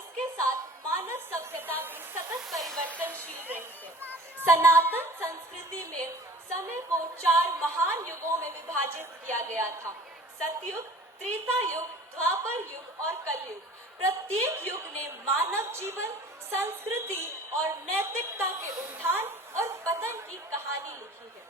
इसके साथ मानव सभ्यता भी सतत परिवर्तनशील रही है। सनातन संस्कृति में समय को 4 महान युगों में विभाजित किया गया था। सतयुग, त्रेता युग, द्वापर युग और कलयुग। प्रत्येक युग ने मानव जीवन, संस्कृति और नैतिकता के उत्थान और पतन की कहानी लिखी है।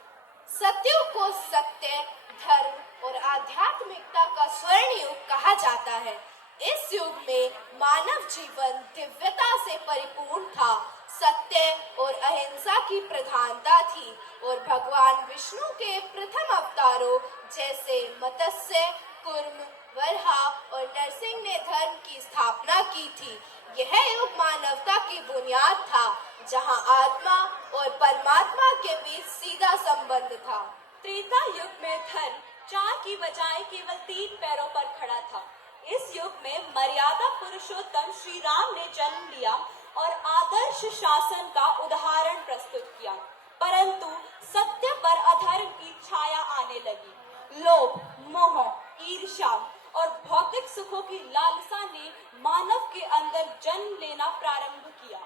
सतयुग को सत्य, धर्म और आध्यात्मिकता का स्वर्ण युग कहा जाता है। इस युग में मानव जीवन दिव्यता से परिपूर्ण था। सत्य और अहिंसा की प्रधानता थी और भगवान विष्णु के प्रथम अवतारों जैसे मत्स्य, कूर्म, वराह और नरसिंह ने धर्म की स्थापना की थी। यह युग मानवता की बुनियाद था, जहां आत्मा और परमात्मा के बीच सीधा संबंध था। त्रेता युग में धर्म 4 की बजाय केवल 3 पैरों पर खड़ा था। इस युग में मर्यादा पुरुषोत्तम श्री राम ने जन्म लिया और आदर्श शासन का उदाहरण प्रस्तुत किया, परंतु सत्य पर अधर्म की छाया आने लगी। लोभ, मोह, ईर्ष्या और भौतिक सुखों की लालसा ने मानव के अंदर जन्म लेना प्रारंभ किया।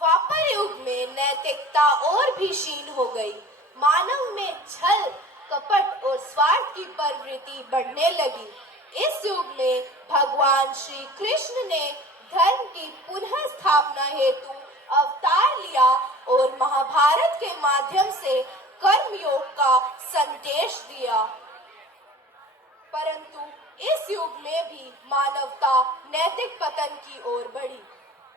द्वापर युग में नैतिकता और भी क्षीण हो गई। मानव में छल, कपट और स्वार्थ की प्रवृत्ति बढ़ने लगी। इस युग में भगवान श्री कृष्ण ने धर्म की पुनः स्थापना हेतु अवतार लिया और महाभारत के माध्यम से कर्म योग का संदेश दिया। परंतु इस युग में भी मानवता नैतिक पतन की ओर बढ़ी।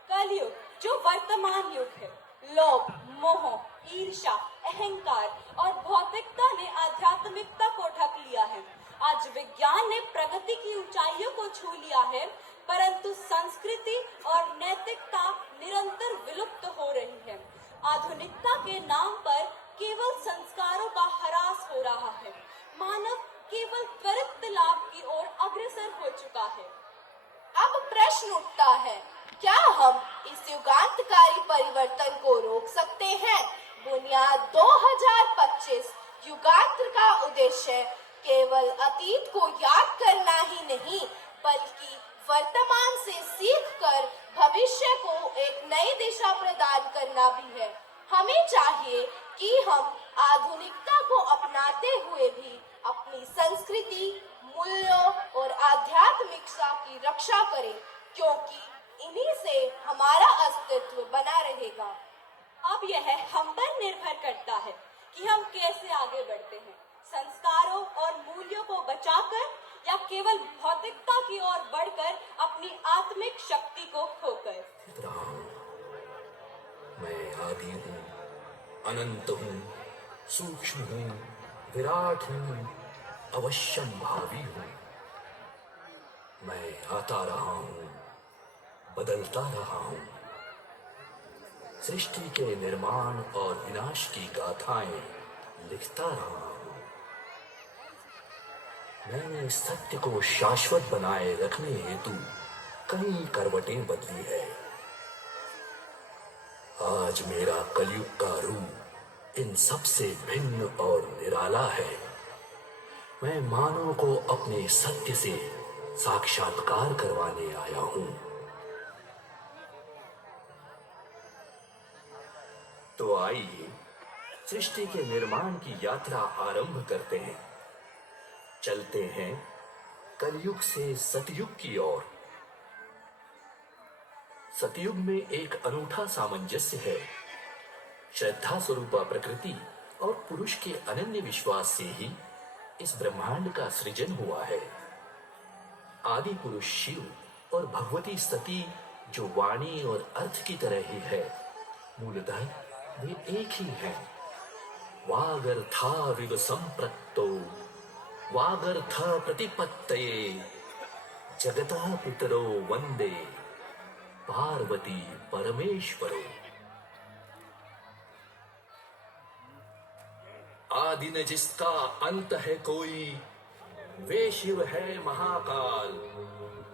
कलयुग, जो वर्तमान युग है, लोभ, मोह, ईर्ष्या, अहंकार और भौतिकता ने आध्यात्मिकता को ढक लिया है। आज विज्ञान ने प्रगति की ऊंचाइयों को छू लिया है, परंतु संस्कृति और नैतिकता निरंतर विलुप्त हो रही है। आधुनिकता के नाम पर केवल संस्कारों का ह्रास हो रहा है। मानव केवल त्वरित लाभ की ओर अग्रसर हो चुका है। अब प्रश्न उठता है, क्या हम इस युगांतकारी परिवर्तन को रोक सकते हैं? बुनियाद 2025 युगांतर का उद्देश्य केवल अतीत को याद करना ही नहीं, बल्कि वर्तमान से सीखकर भविष्य को एक नई दिशा प्रदान करना भी है। हमें चाहिए कि हम आधुनिकता को अपनाते हुए भी अपनी संस्कृति, मूल्यों और आध्यात्मिकता की रक्षा करें, क्योंकि इन्हीं से हमारा अस्तित्व बना रहेगा। अब यह हम पर निर्भर करता है कि हम कैसे आगे बढ़ते हैं, संस्कारों और मूल्यों को बचाकर या केवल भौतिकता की ओर बढ़कर अपनी आत्मिक शक्ति को खोकर। मैं आदि हूँ, अनंत हूँ, सूक्ष्म हूँ, विराट हूँ, अवश्यम भावी हूँ। मैं आता रहा हूँ, बदलता रहा हूँ। सृष्टि के निर्माण और विनाश की गाथाएं लिखता रहा हूँ। मैंने सत्य को शाश्वत बनाए रखने हेतु कई करवटें बदली है। आज मेरा कलयुग का रूप इन सब से भिन्न और निराला है। मैं मानव को अपने सत्य से साक्षात्कार करवाने आया हूं। तो आइए सृष्टि के निर्माण की यात्रा आरंभ करते हैं। चलते हैं कलयुग से सतयुग की ओर। सतयुग में एक अनूठा सामंजस्य है। श्रद्धा स्वरूपा प्रकृति और पुरुष के अनन्य विश्वास से ही इस ब्रह्मांड का सृजन हुआ है। आदि पुरुष शिव और भगवती सती, जो वाणी और अर्थ की तरह ही है, मूलतः वे एक ही हैं। वागर्था संप्रक्तो वागर्थ प्रतिपत्तये जगतः पितरो वंदे पार्वती परमेश्वरो। आदि न जिसका अंत है कोई, वे शिव है महाकाल।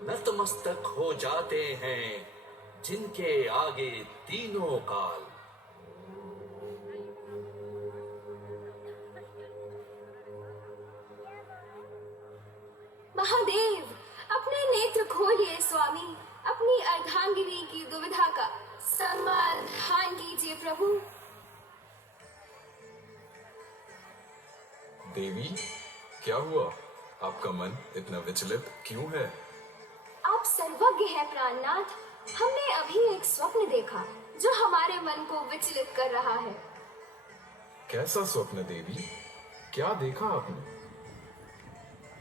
नतमस्तक हो जाते हैं जिनके आगे तीनों काल। महादेव, अपने नेत्र खोलिए स्वामी, अपनी अर्धा अर्धांगिनी की दुविधा का समाधान कीजिए प्रभु। देवी, क्या हुआ? आपका मन इतना विचलित क्यों है? आप सर्वज्ञ हैं प्राणनाथ। हमने अभी एक स्वप्न देखा जो हमारे मन को विचलित कर रहा है। कैसा स्वप्न देवी? क्या देखा आपने?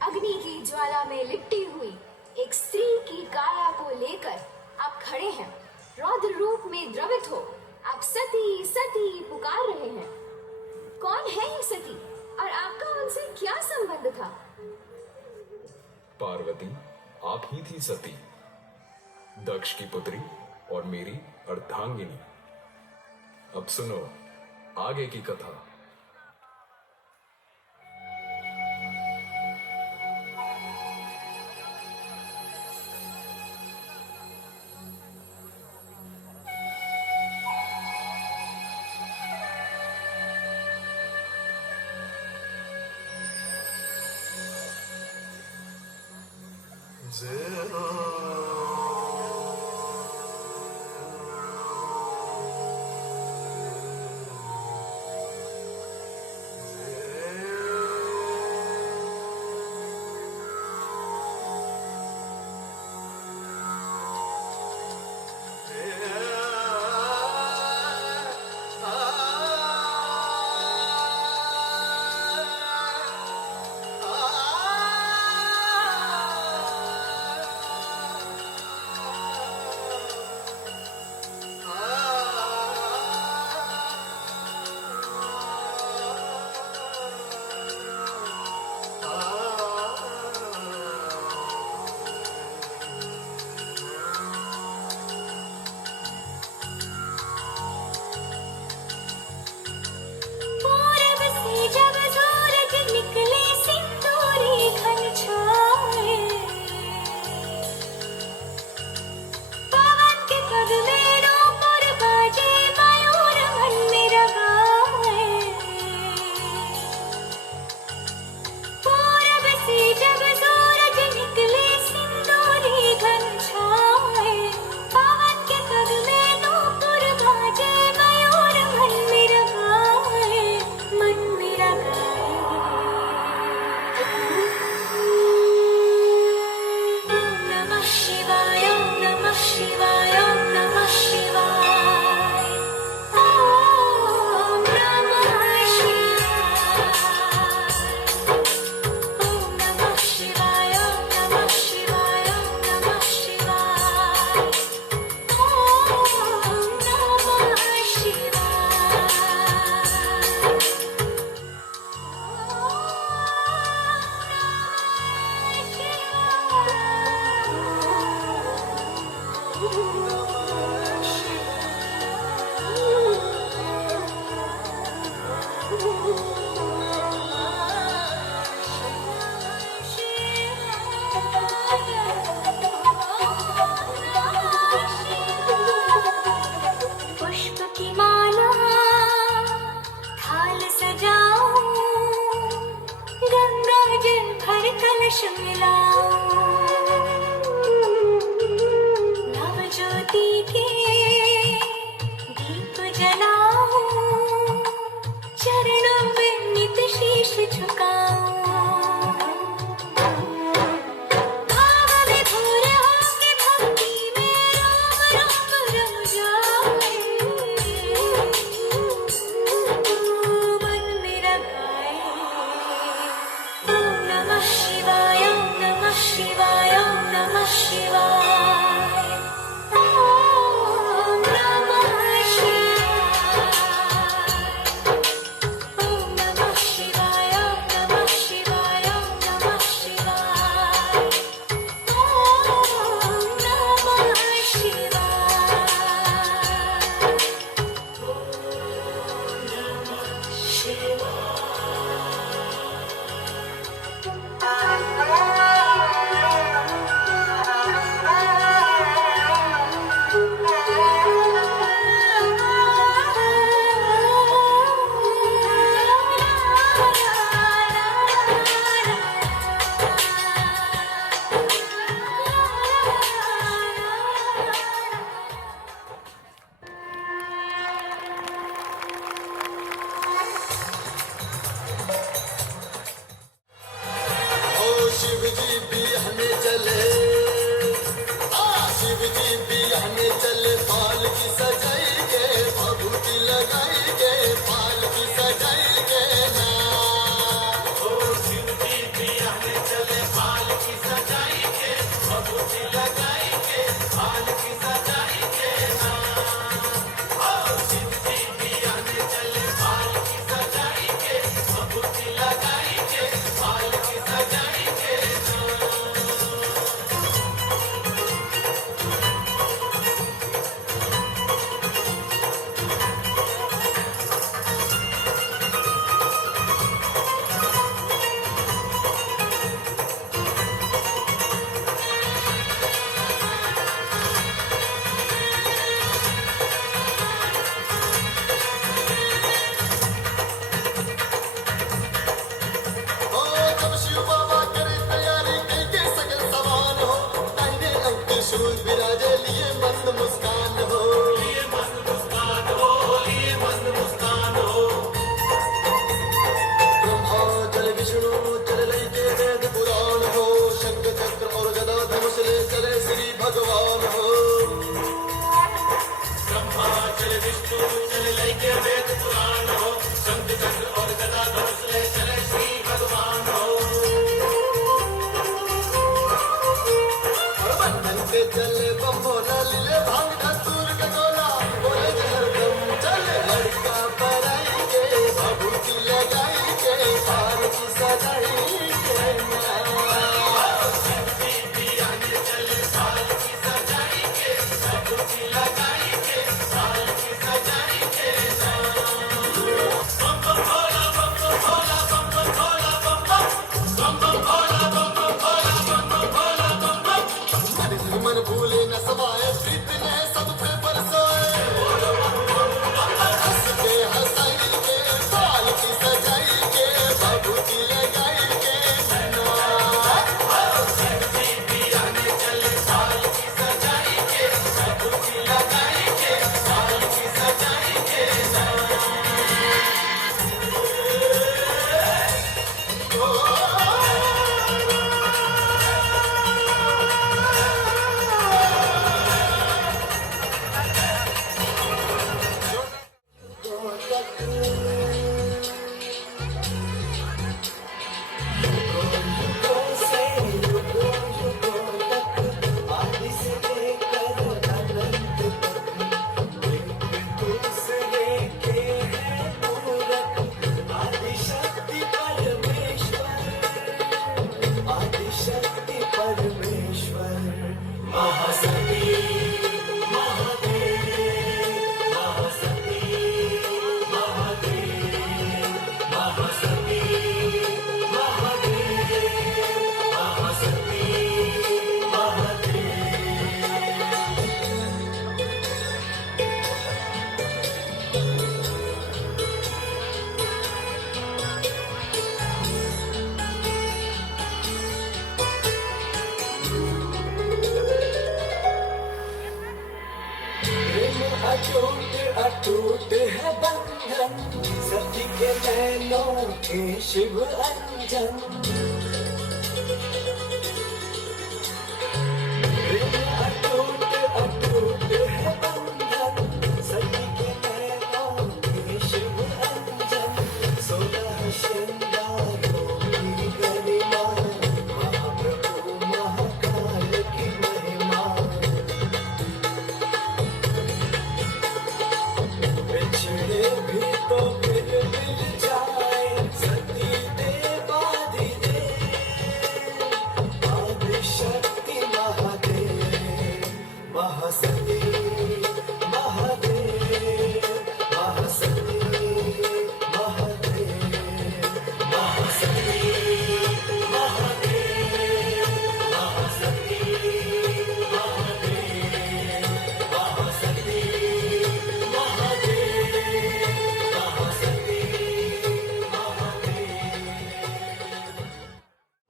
अग्नि की ज्वाला में लिपटी हुई एक स्त्री की काया को लेकर आप खड़े हैं। रौद्र रूप में द्रवित हो आप सती सती पुकार रहे हैं। कौन है ये सती और आपका उनसे क्या संबंध था? पार्वती, आप ही थी सती, दक्ष की पुत्री और मेरी अर्धांगिनी। अब सुनो आगे की कथा। नव ज्योति के बियाने चले पाल की सजाई के भभूति लगाई के पाल की सजाई के ना ओ सिंधी बियाने चले पाल की सजाई के भभूति लगाई के पाल की सजाई के ना ओ सिंधी बियाने चले पाल की सजाई के भभूति लगाई के पाल की सजाई के ना ओ जब शिव बाबा करे तैयारी करके सकल समान हो दाहिने अंक शूल विराजे लिए मंद मुस्कान हो लिए मंद मुस्कान हो लिए मंद मुस्कान हो ब्रह्मा चले विष्णु चले लैके वेद पुराण हो शंख चक्र और गदा धनुष ले चले श्री भगवान हो ब्रह्मा चले विष्णु चले लैके वेद पुराण हो शंख चक्र और गदा धनुष ले चले श्री भगवान हो बंधन के चले बम भोला लीले भांग धतूर का गोला बोले जहर दम चले लड़का पराई के भभूति लगाई के पार की सजाई के ना सिंधी बियाने चले पाल की सजाई के भभूति लगाई के पाल की सजाई के ना बम बम भोला बम बम भोला बम बम भोला बम बम बम बम भोला बम बम भोला बम बम भोला बम बम मन भूले न समाए प्रीत ने सब पे बरसाए हंस के हंसाई के पाल की सजाई के भभूति लगाई के ना सिंधी बियाने चले पाल की सजाई के भभूति लगाई के पाल की सजाई के ना आदिशक्ति परमेश्वर महासती महादेव महासती महादेव महासती महादेव महासती महादेव प्रेम अटूट अटूट है बंधन सती के नैनों के शिव अंजन प्रेम अटूट अटूट है बंधन सती के नैनों के शिव अंजन 16 श्रृंगारों की गरिमा महाप्रभु महाकाल की महिमा बिछड़े भी तो फिर मिल जाए सती देवाधिदेव आदिशक्ति महादेव महासती महादेव महासती महादेव महासती महादेव महासती महादेव महासती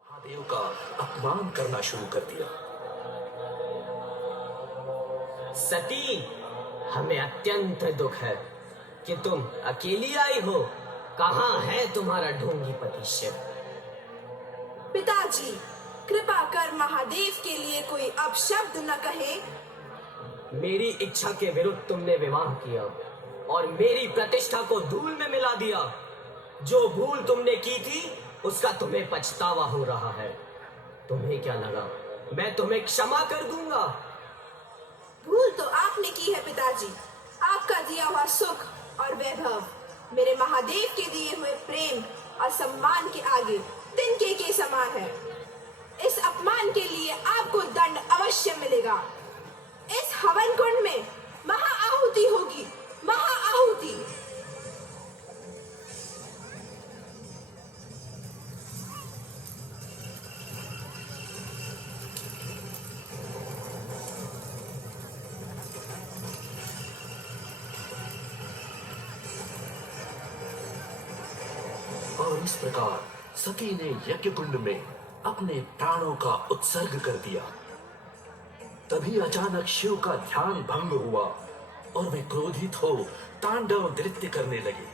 महादेव का अपमान करना शुरू कर दिया। सती, हमें अत्यंत दुख है कि तुम अकेली आई हो। कहाँ है तुम्हारा ढोंगी पति शिव? पिताजी, कृपा कर महादेव के लिए कोई अपशब्द न कहे। मेरी इच्छा के विरुद्ध तुमने विवाह किया और मेरी प्रतिष्ठा को धूल में मिला दिया। जो भूल तुमने की थी उसका तुम्हें पछतावा हो रहा है। तुम्हें क्या लगा मैं तुम्हें क्षमा कर दूंगा? भूल तो आपने की है पिताजी। आपका दिया हुआ सुख और वैभव मेरे महादेव के दिए हुए प्रेम और सम्मान के आगे तिनके के समान है। इस अपमान के लिए आपको दंड अवश्य मिलेगा। इस हवन कुंड में महाआहुति होगी, महाआहुति। और इस प्रकार सती ने यज्ञ कुंड में अपने प्राणों का उत्सर्ग कर दिया। तभी अचानक शिव का ध्यान भंग हुआ और वे क्रोधित हो तांडव नृत्य करने लगे।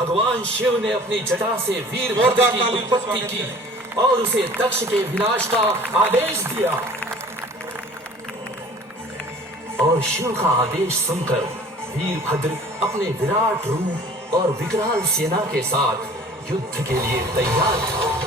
भगवान शिव ने अपनी जटा से वीरभद्र की उत्पत्ति की और उसे दक्ष के विनाश का आदेश दिया। और शिव का आदेश सुनकर वीरभद्र अपने विराट रूप और विकराल सेना के साथ युद्ध के लिए तैयार था।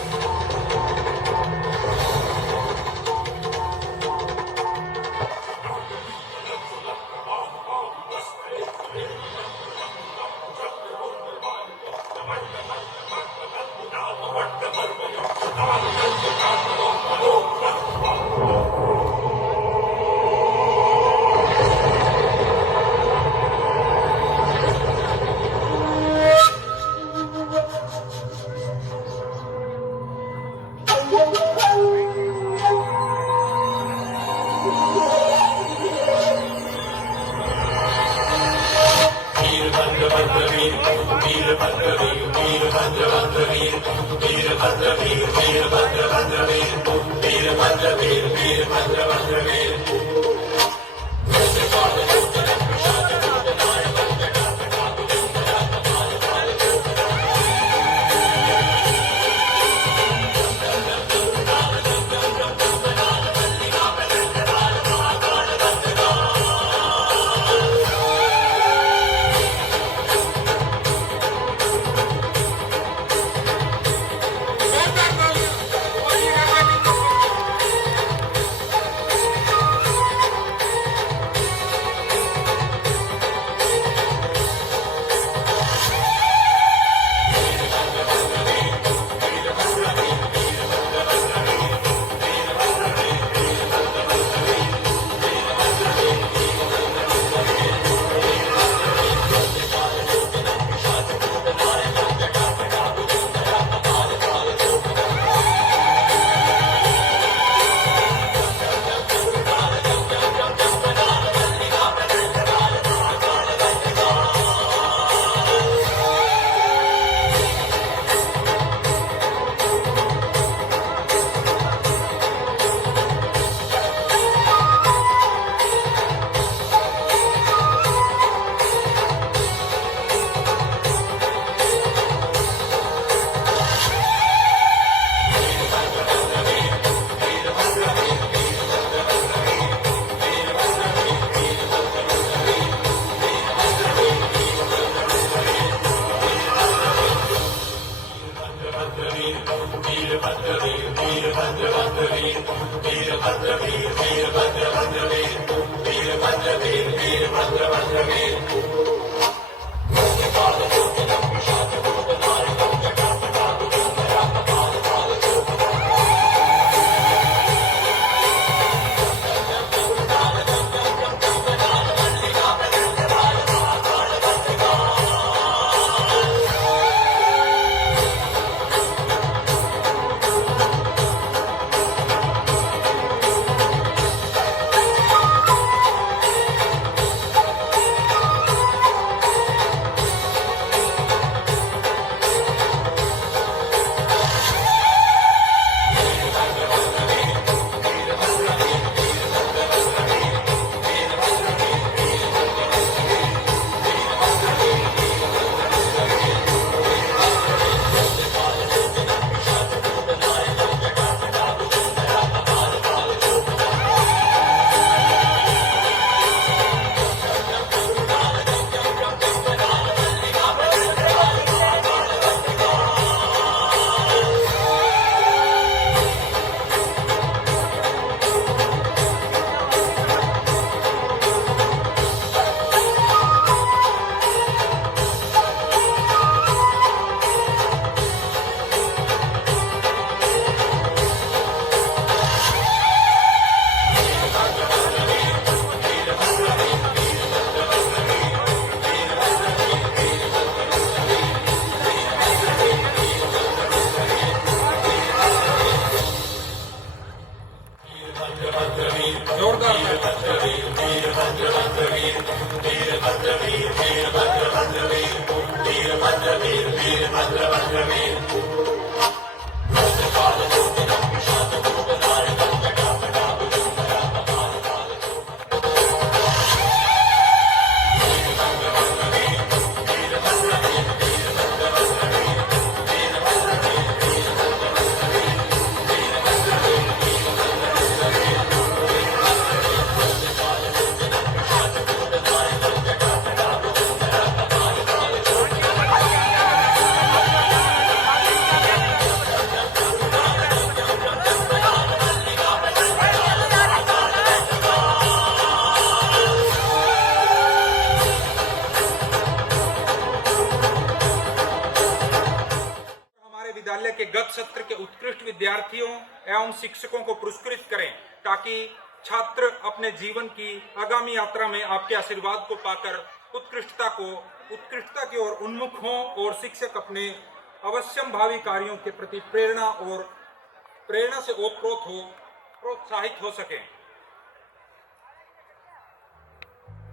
विद्यालय के गत सत्र के उत्कृष्ट विद्यार्थियों एवं शिक्षकों को पुरस्कृत करें ताकि छात्र अपने जीवन की आगामी यात्रा में आपके आशीर्वाद को पाकर उत्कृष्टता की ओर उन्मुख हों और शिक्षक अपने अवश्यम भावी कार्यों के प्रति प्रेरणा से प्रोत्साहित हो सकें।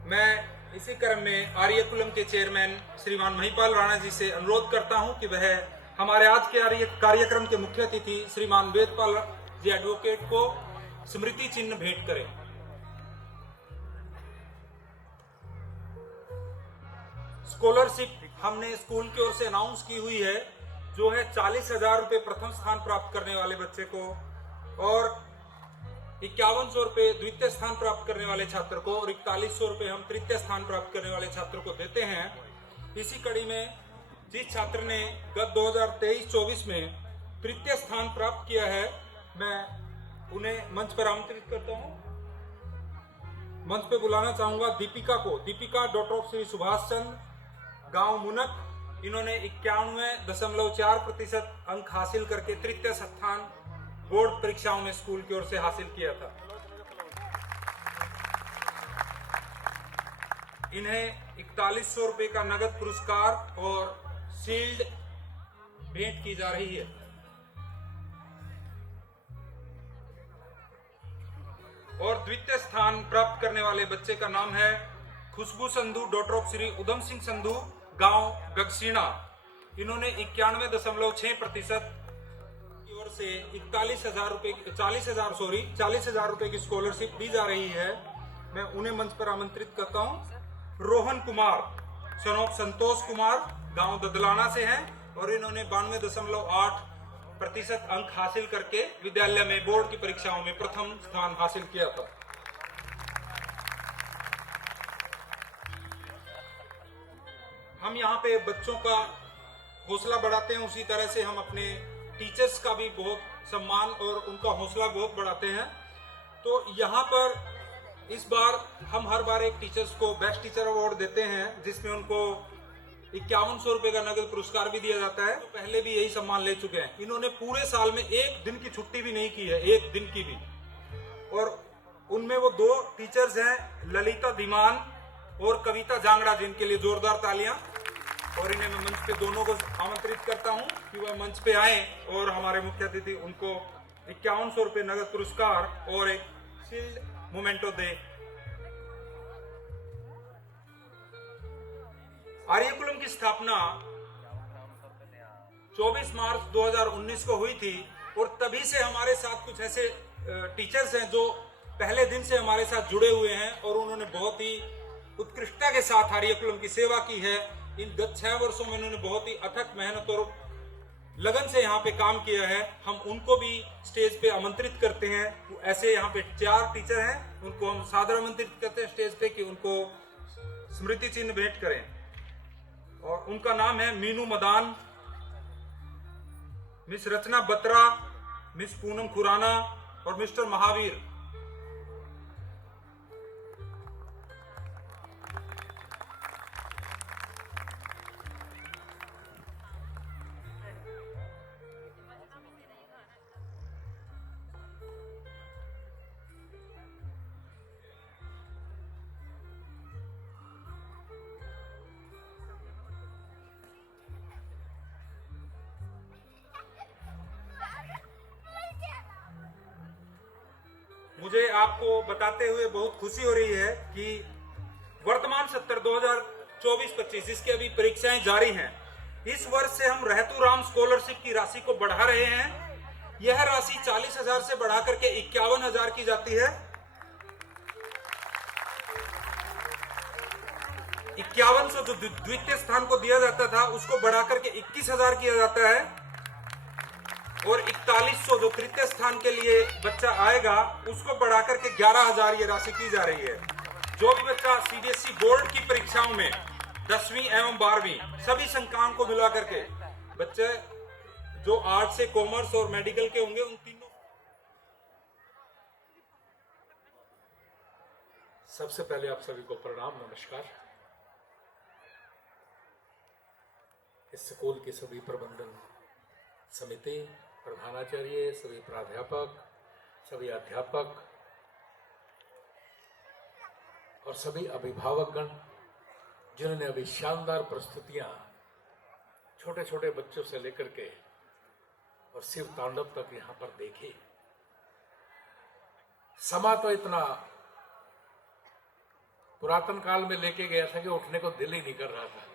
मैं इसी क्रम में आर्यकुलम के चेयरमैन श्रीमान महिपाल राणा जी से अनुरोध करता हूं कि वह हमारे आज के कार्यक्रम के मुख्य अतिथि श्रीमान वेदपाल जी एडवोकेट को स्मृति चिन्ह भेंट करें। स्कॉलरशिप हमने स्कूल की ओर से अनाउंस की हुई है, जो है 40,000 रुपए प्रथम स्थान प्राप्त करने वाले बच्चे को और 5100 रुपए द्वितीय स्थान प्राप्त करने वाले छात्र को और 4100 रुपए हम तृतीय स्थान प्राप्त करने वाले छात्र को देते हैं। इसी कड़ी में जिस छात्र ने गत 2023-24 में तृतीय स्थान प्राप्त किया है, मैं उन्हें मंच पर आमंत्रित करता हूं। मंच पे बुलाना चाहूंगा दीपिका को। दीपिका डॉक्टर ऑफ श्री सुभाष चंद्र, गांव मुनक। इन्होंने 91.4% अंक हासिल करके तृतीय स्थान बोर्ड परीक्षाओं में स्कूल की ओर से हासिल किया था। इन्हें 4100 रुपए का नगद पुरस्कार और शील्ड भेंट की जा रही है। और द्वितीय स्थान प्राप्त करने वाले बच्चे का नाम है खुशबू संधू, डॉक्टर ऑफ श्री उधम सिंह संधू, गांव गगसीना। इन्होंने 91.6% की ओर से 40,000 रुपए की स्कॉलरशिप दी जा रही है। मैं उन्हें मंच पर आमंत्रित करता हूं। रोहन कुमार, सन ऑफ संतोष कुमार, गांव ददलाना से हैं और इन्होंने 92.8% अंक हासिल करके विद्यालय में बोर्ड की परीक्षाओं में प्रथम स्थान हासिल किया था। हम यहाँ पे बच्चों का हौसला बढ़ाते हैं, उसी तरह से हम अपने टीचर्स का भी बहुत सम्मान और उनका हौसला बहुत बढ़ाते हैं। तो यहाँ पर इस बार हम हर बार एक टीचर्स को बेस्ट टीचर अवार्ड देते हैं, जिसमें उनको 5100 रुपए का नगद पुरस्कार भी दिया जाता है। तो पहले भी यही सम्मान ले चुके हैं। इन्होंने पूरे साल में एक दिन की छुट्टी भी नहीं की है, एक दिन की भी। और उनमें वो 2 टीचर्स हैं, ललिता धीमान और कविता जांगड़ा, जिनके लिए जोरदार तालियां। और इन्हें मैं मंच पे दोनों को आमंत्रित करता हूं कि वह मंच पे आए और हमारे मुख्य अतिथि उनको 5100 रुपए नगद पुरस्कार और एक शील्ड मोमेंटो दे। आर्यकुलम की स्थापना 24 मार्च 2019 को हुई थी और तभी से हमारे साथ कुछ ऐसे टीचर्स हैं जो पहले दिन से हमारे साथ जुड़े हुए हैं और उन्होंने बहुत ही उत्कृष्टता के साथ आर्यकुलम की सेवा की है। इन गत 6 वर्षों में उन्होंने बहुत ही अथक मेहनत और लगन से यहाँ पे काम किया है। हम उनको भी स्टेज पे आमंत्रित करते हैं। ऐसे यहाँ पे 4 टीचर हैं, उनको हम सादर आमंत्रित करते हैं स्टेज पे कि उनको स्मृति चिन्ह भेंट करें। और उनका नाम है मीनू मदान, मिस रचना बत्रा, मिस पूनम खुराना और मिस्टर महावीर। मुझे आपको बताते हुए बहुत खुशी हो रही है कि वर्तमान सत्र 2024-25 इसकी अभी परीक्षाएं जारी हैं। इस वर्ष से हम रहतू राम स्कॉलरशिप की राशि को बढ़ा रहे हैं। यह राशि 40,000 से बढ़ा करके 51,000 की जाती है। 5100 जो द्वितीय स्थान को दिया जाता था उसको बढ़ा करके 21,000 किया जाता है और 4100 जो तृतीय स्थान के लिए बच्चा आएगा उसको बढ़ा करके 11,000 ये राशि की जा रही है। जो भी बच्चा सीबीएसई बोर्ड की परीक्षाओं में 10वीं एवं 12वीं सभी संकायों को मिला करके बच्चे जो आर्ट्स से कॉमर्स और मेडिकल के होंगे उन तीनों। सबसे पहले आप सभी को प्रणाम, नमस्कार। इस स्कूल की सभी प्रबंधन समिति, प्रधानाचार्य, सभी प्राध्यापक, सभी अध्यापक और सभी अभिभावकगण जिन्होंने अभी शानदार प्रस्तुतियां छोटे छोटे बच्चों से लेकर के और शिव तांडव तक यहां पर देखी। समा तो इतना पुरातन काल में लेके गया था कि उठने को दिल ही नहीं कर रहा था।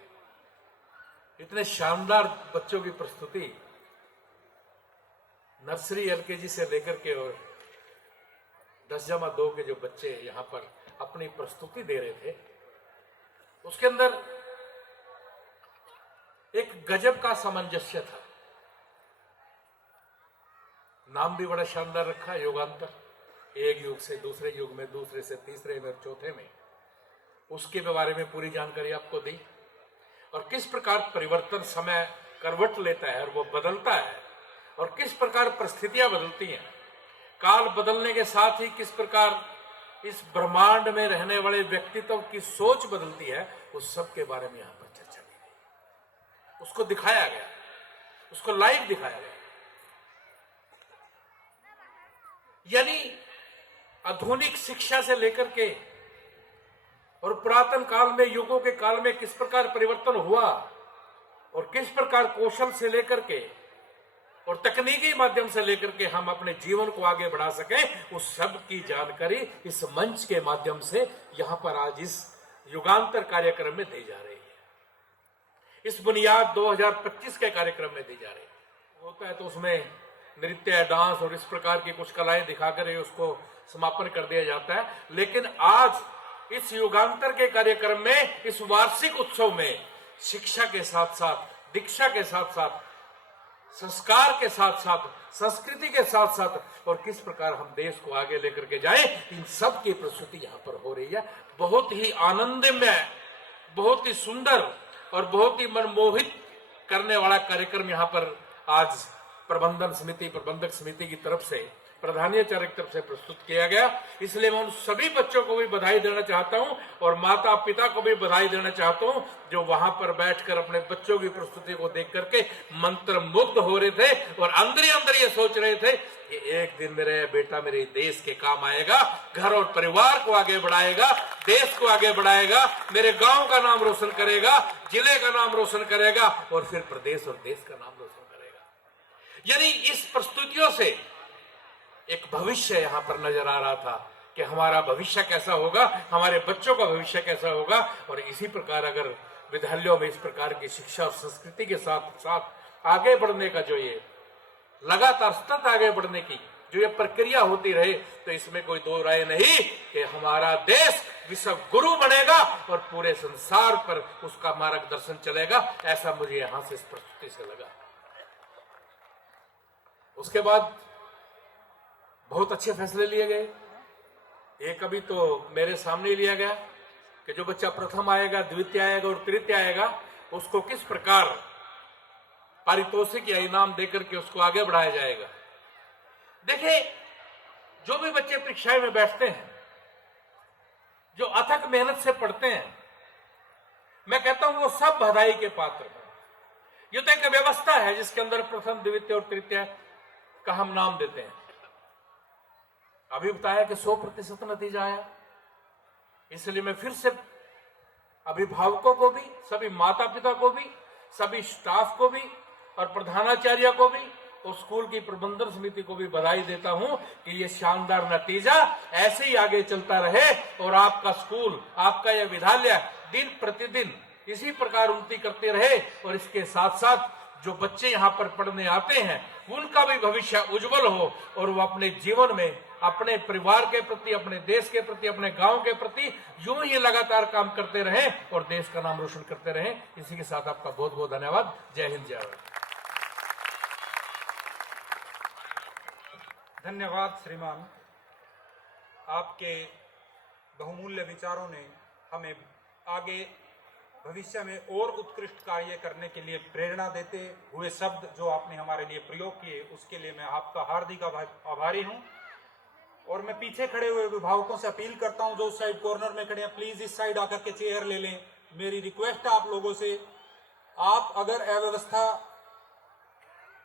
इतने शानदार बच्चों की प्रस्तुति नर्सरी एलकेजी से लेकर के और 10+2 के जो बच्चे यहां पर अपनी प्रस्तुति दे रहे थे उसके अंदर एक गजब का सामंजस्य था। नाम भी बड़ा शानदार रखा, योगांतर। एक युग से दूसरे युग में, दूसरे से तीसरे में, चौथे में, उसके बारे में पूरी जानकारी आपको दी और किस प्रकार परिवर्तन समय करवट लेता है और वो बदलता है और किस प्रकार परिस्थितियां बदलती हैं। काल बदलने के साथ ही किस प्रकार इस ब्रह्मांड में रहने वाले व्यक्तित्व की सोच बदलती है, उस सब के बारे में यहां पर चर्चा की गई। उसको दिखाया गया, उसको लाइव दिखाया गया। यानी आधुनिक शिक्षा से लेकर के और पुरातन काल में, युगों के काल में किस प्रकार परिवर्तन हुआ और किस प्रकार कौशल से लेकर के और तकनीकी माध्यम से लेकर के हम अपने जीवन को आगे बढ़ा सकें, उस सब की जानकारी इस मंच के माध्यम से यहां पर आज इस युगांतर कार्यक्रम में दी जा रही है। इस बुनियाद 2025 के कार्यक्रम में दी जा रही है। होता है तो उसमें नृत्य, डांस और इस प्रकार की कुछ कलाएं दिखाकर उसको समापन कर दिया जाता है। लेकिन आज इस युगांतर के कार्यक्रम में, इस वार्षिक उत्सव में शिक्षा के साथ साथ, दीक्षा के साथ साथ, संस्कार के साथ साथ, संस्कृति के साथ साथ और किस प्रकार हम देश को आगे लेकर के जाएं, इन सब की प्रस्तुति यहां पर हो रही है। बहुत ही आनंदमय, बहुत ही सुंदर और बहुत ही मनमोहित करने वाला कार्यक्रम यहां पर आज प्रबंधन समिति, प्रबंधक समिति की तरफ से, प्रधानाचार्य की तरफ से प्रस्तुत किया गया। इसलिए मैं उन सभी बच्चों को भी बधाई देना चाहता हूं और माता पिता को भी बधाई देना चाहता हूं जो वहां पर बैठकर अपने बच्चों की प्रस्तुति को देख करके मंत्र मुग्ध हो रहे थे और अंदर ही अंदर ये सोच रहे थे कि एक दिन मेरे बेटा मेरे देश के काम आएगा, घर और परिवार को आगे बढ़ाएगा, देश को आगे बढ़ाएगा, मेरे गांव का नाम रोशन करेगा, जिले का नाम रोशन करेगा और फिर प्रदेश और देश का नाम रोशन करेगा। यानी इस प्रस्तुतियों से एक भविष्य यहां पर नजर आ रहा था कि हमारा भविष्य कैसा होगा, हमारे बच्चों का भविष्य कैसा होगा। और इसी प्रकार अगर विद्यालयों में इस प्रकार की शिक्षा और संस्कृति के साथ साथ आगे बढ़ने का जो ये लगातार सतत आगे बढ़ने की जो ये प्रक्रिया होती रहे तो इसमें कोई दो राय नहीं कि हमारा देश विश्व गुरु बनेगा और पूरे संसार पर उसका मार्गदर्शन चलेगा। ऐसा मुझे यहां से इस प्रस्तुति से लगा। उसके बाद बहुत अच्छे फैसले लिए गए। एक अभी तो मेरे सामने लिया गया कि जो बच्चा प्रथम आएगा, द्वितीय आएगा और तृतीय आएगा उसको किस प्रकार पारितोषिक या इनाम देकर के उसको आगे बढ़ाया जाएगा। देखिए, जो भी बच्चे परीक्षाएं में बैठते हैं, जो अथक मेहनत से पढ़ते हैं, मैं कहता हूं वो सब बधाई के पात्र हैं। ये तो एक व्यवस्था है जिसके अंदर प्रथम, द्वितीय और तृतीय का हम नाम देते हैं। अभी बताया कि 100% नतीजा आया, इसलिए मैं फिर से अभिभावकों को भी, सभी माता पिता को भी, सभी स्टाफ को भी और प्रधानाचार्य को भी और स्कूल की प्रबंधन समिति को भी बधाई देता हूं कि ये शानदार नतीजा ऐसे ही आगे चलता रहे और आपका स्कूल, आपका यह विद्यालय दिन प्रतिदिन इसी प्रकार उन्नति करते रहे और इसके साथ साथ जो बच्चे यहाँ पर पढ़ने आते हैं उनका भी भविष्य उज्जवल हो और वो अपने जीवन में अपने परिवार के प्रति, अपने देश के प्रति, अपने गांव के प्रति यूं ही लगातार काम करते रहें और देश का नाम रोशन करते रहें। इसी के साथ आपका बहुत बहुत धन्यवाद। जय हिंद, जय भारत। धन्यवाद श्रीमान। आपके बहुमूल्य विचारों ने हमें आगे भविष्य में और उत्कृष्ट कार्य करने के लिए प्रेरणा देते हुए शब्द जो आपने हमारे लिए प्रयोग किए उसके लिए मैं आपका हार्दिक आभारी हूं। और मैं पीछे खड़े हुए अभिभावकों से अपील करता हूं जो उस साइड कॉर्नर में खड़े हैं, प्लीज इस साइड आकर के चेयर ले लें। मेरी रिक्वेस्ट है आप लोगों से, आप अगर अव्यवस्था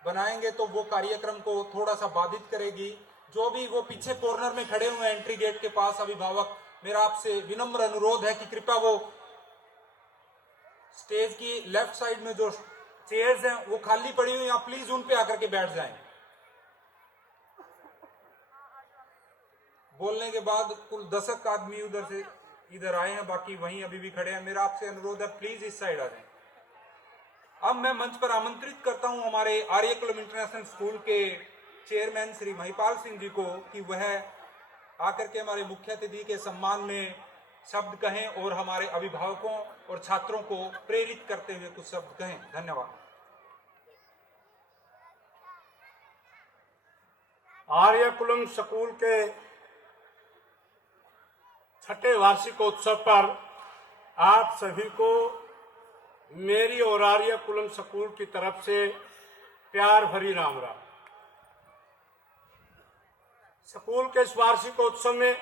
बनाएंगे तो वो कार्यक्रम को थोड़ा सा बाधित करेगी। जो भी वो पीछे कॉर्नर में खड़े हुए हैं एंट्री गेट के पास अभिभावक, मेरा आपसे विनम्र अनुरोध है कि कृपया वो स्टेज की लेफ्ट साइड में जो चेयर्स हैं वो खाली पड़ी हुई, आप प्लीज उन पे आकर के बैठ जाएं। बोलने के बाद कुल 10 आदमी उधर से इधर आए हैं, बाकी वहीं अभी भी खड़े हैं। मेरा आपसे अनुरोध है प्लीज इस साइड आ जाएं। अब मैं मंच पर आमंत्रित करता हूं हमारे आर्यकुलम इंटरनेशनल स्कूल के चेयरमैन श्री महिपाल सिंह जी को कि वह आकर के हमारे मुख्य अतिथि के सम्मान में शब्द कहें और हमारे अभिभावकों और छात्रों को प्रेरित करते हुए कुछ शब्द कहें। धन्यवाद। आर्यकुलम स्कूल के 6ठे वार्षिकोत्सव पर आप सभी को मेरी और आर्यकुलम स्कूल की तरफ से प्यार भरी राम राम। स्कूल के इस वार्षिकोत्सव में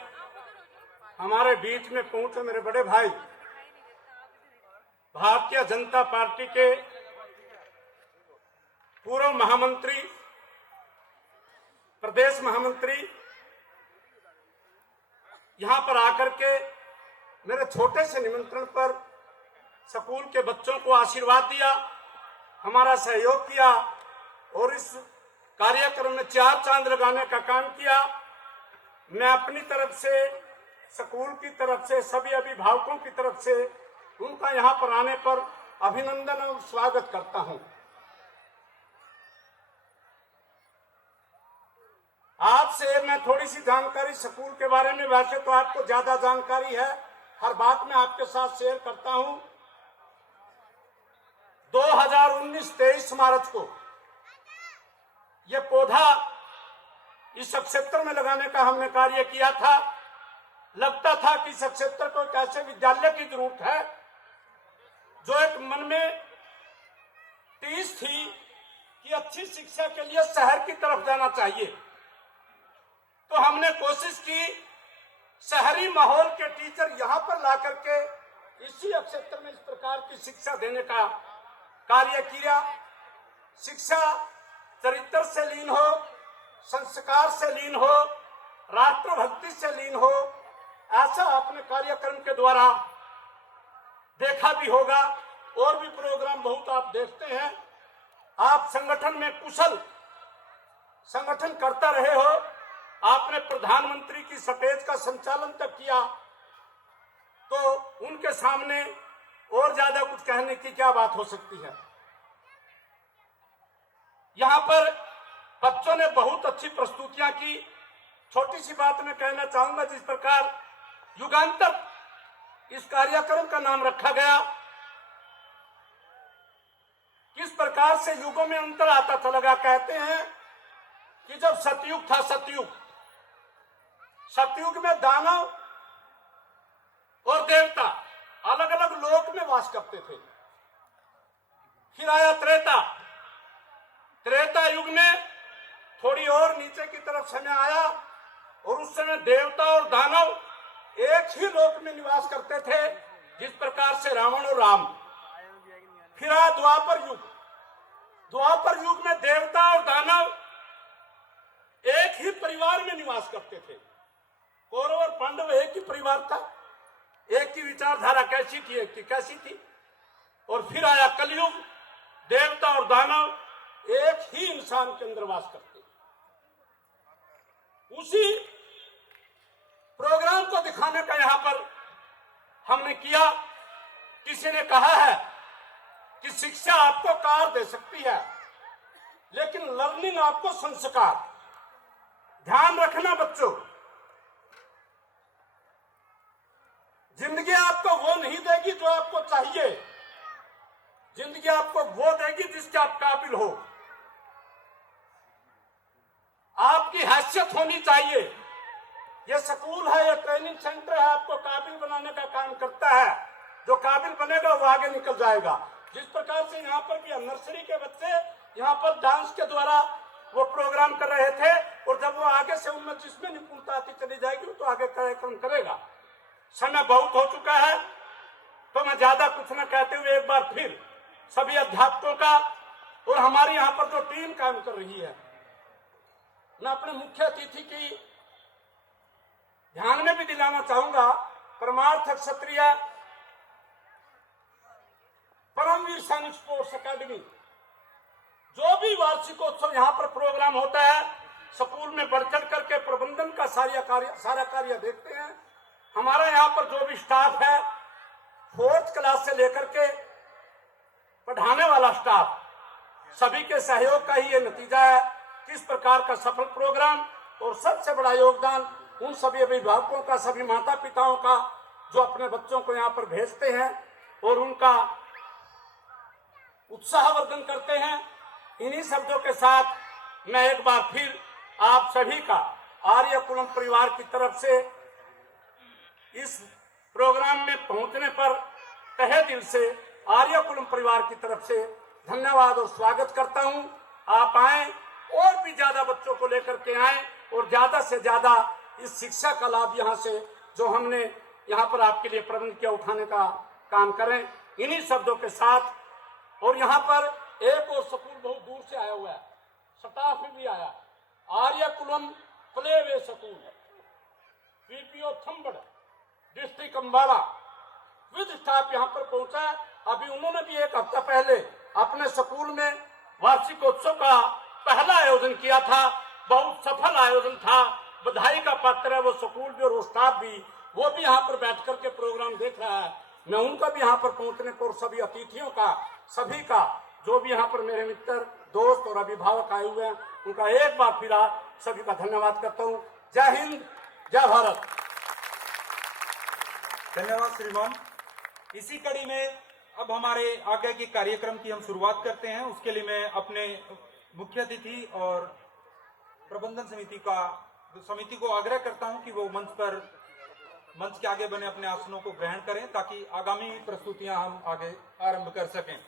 हमारे बीच में पहुंचे मेरे बड़े भाई भारतीय जनता पार्टी के पूर्व महामंत्री, प्रदेश महामंत्री, यहां पर आकर के मेरे छोटे से निमंत्रण पर स्कूल के बच्चों को आशीर्वाद दिया, हमारा सहयोग किया और इस कार्यक्रम में 4 चांद लगाने का काम किया। मैं अपनी तरफ से, स्कूल की तरफ से, सभी अभिभावकों की तरफ से उनका यहां पर आने पर अभिनंदन और स्वागत करता हूं। आज से मैं थोड़ी सी जानकारी स्कूल के बारे में, वैसे तो आपको ज्यादा जानकारी है, हर बात में आपके साथ शेयर करता हूं। 2019-23 मार्च को यह पौधा इस क्षेत्र में लगाने का हमने कार्य किया था। लगता था कि इस क्षेत्र को एक ऐसे विद्यालय की जरूरत है जो एक मन में टीस थी कि अच्छी शिक्षा के लिए शहर की तरफ जाना चाहिए, तो हमने कोशिश की शहरी माहौल के टीचर यहाँ पर ला करके इसी क्षेत्र में इस प्रकार की शिक्षा देने का कार्य किया। शिक्षा चरित्र से लीन हो, संस्कार से लीन हो, राष्ट्रभक्ति से लीन हो, ऐसा अपने कार्यक्रम के द्वारा देखा भी होगा। और भी प्रोग्राम बहुत आप देखते हैं। आप संगठन में कुशल संगठन करता रहे हो। आपने प्रधानमंत्री की स्टेज का संचालन तक किया, तो उनके सामने और ज्यादा कुछ कहने की क्या बात हो सकती है। यहाँ पर बच्चों ने बहुत अच्छी प्रस्तुतियां की। छोटी सी बात मैं कहना चाहूंगा, जिस प्रकार युगांतर इस कार्यक्रम का नाम रखा गया, किस प्रकार से युगों में अंतर आता चला गया। कहते हैं कि जब सतयुग था, सतयुग में दानव और देवता अलग अलग लोक में वास करते थे। फिर आया त्रेता युग में थोड़ी और नीचे की तरफ समय आया, और उस समय देवता और दानव एक ही लोक में निवास करते थे, जिस प्रकार से रावण और राम। फिर आया द्वापर युग में देवता और दानव एक ही परिवार में निवास करते थे। कौरव और पांडव एक ही परिवार था, एक ही विचारधारा कैसी थी, एक की कैसी थी। और फिर आया कलयुग, देवता और दानव एक ही इंसान के अंदर वास करते। उसी प्रोग्राम को दिखाने का यहां पर हमने किया। किसी ने कहा है कि शिक्षा आपको कार दे सकती है, लेकिन लर्निंग आपको संस्कार। ध्यान रखना बच्चों, जिंदगी आपको वो नहीं देगी जो आपको चाहिए, जिंदगी आपको वो देगी जिसके आप काबिल हो। आपकी हैसियत होनी चाहिए। ये स्कूल है, ये ट्रेनिंग सेंटर है, आपको काबिल बनाने का काम करता है। जो काबिल बनेगा वो आगे निकल जाएगा। जिस प्रकार से यहाँ पर भी नर्सरी के बच्चे यहाँ पर डांस के द्वारा वो प्रोग्राम कर रहे थे, और जब वो आगे से उनमें जिसमें निपुणता आती चली जाएगी तो आगे कार्यक्रम करेगा। समय बहुत हो चुका है, तो मैं ज्यादा कुछ न कहते हुए एक बार फिर सभी अध्यापकों का और हमारी यहाँ पर जो टीम काम कर रही है, मैं अपने मुख्य अतिथि की ध्यान में भी दिलाना चाहूंगा। परमार्थ क्षत्रिय परमवीर सैनिक स्पोर्ट्स अकेडमी, जो भी वार्षिकोत्सव यहाँ पर प्रोग्राम होता है, स्कूल में बढ़ चढ़ करके प्रबंधन का सारा कार्य देखते हैं। हमारा यहाँ पर जो भी स्टाफ है, 4th क्लास से लेकर के पढ़ाने वाला स्टाफ, सभी के सहयोग का ही ये नतीजा है। किस प्रकार का सफल प्रोग्राम, और सबसे बड़ा योगदान उन सभी अभिभावकों का, सभी माता पिताओं का, जो अपने बच्चों को यहाँ पर भेजते हैं और उनका उत्साहवर्धन करते हैं। इन्हीं शब्दों के साथ मैं एक बार फिर आप सभी का आर्य कुलम परिवार की तरफ से इस प्रोग्राम में पहुंचने पर तहे दिल से आर्य कुलम परिवार की तरफ से धन्यवाद और स्वागत करता हूं। आप आए और भी ज्यादा बच्चों को लेकर के आए, और ज्यादा से ज्यादा इस शिक्षा का लाभ यहाँ से जो हमने यहाँ पर आपके लिए प्रबंध किया उठाने का काम करें। इन्हीं शब्दों के साथ, और यहाँ पर एक और स्कूल बहुत दूर से आया हुआ है, स्टाफ भी आया, Arya Kulam play way school, PPO थम्बड़, डिस्ट्रिक्ट अम्बाला विद स्टाफ यहाँ पर पहुंचा है। अभी उन्होंने भी एक हफ्ता पहले अपने स्कूल में वार्षिकोत्सव का पहला आयोजन किया था। बहुत सफल आयोजन था, बधाई का पात्र है वो स्कूल भी और वो स्टाफ भी। वो भी यहाँ पर बैठ करके प्रोग्राम देख रहा है। मैं उनका भी यहाँ पर पहुंचने पर, सभी अतिथियों का, सभी का, जो भी यहाँ पर मेरे मित्र, दोस्त और अभिभावक आए हुए हैं, उनका एक बार फिर सभी का धन्यवाद करता हूँ। जय हिंद, जय भारत। धन्यवाद श्रीमान। इसी कड़ी में अब हमारे आगे के कार्यक्रम की हम शुरुआत करते हैं। उसके लिए मैं अपने मुख्य अतिथि और प्रबंधन समिति को आग्रह करता हूं कि वो मंच के आगे बने अपने आसनों को ग्रहण करें, ताकि आगामी प्रस्तुतियां हम आगे आरंभ कर सकें।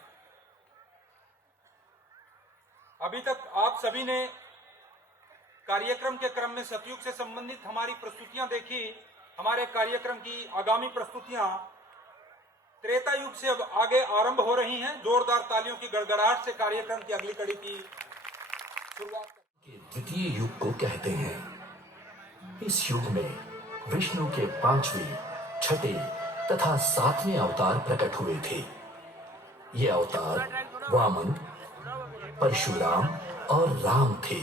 अभी तक आप सभी ने कार्यक्रम के क्रम में सतयुग से संबंधित हमारी प्रस्तुतियां देखी। हमारे कार्यक्रम की आगामी प्रस्तुतियां त्रेता युग से अब आगे आरंभ हो रही हैं। जोरदार तालियों की गड़गड़ाहट से कार्यक्रम की अगली कड़ी की शुरुआत के द्वितीय युग को कहते हैं। इस युग में विष्णु के 5वें, 6ठे तथा 7वें अवतार प्रकट हुए थे। ये अवतार वामन, परशुराम और राम थे।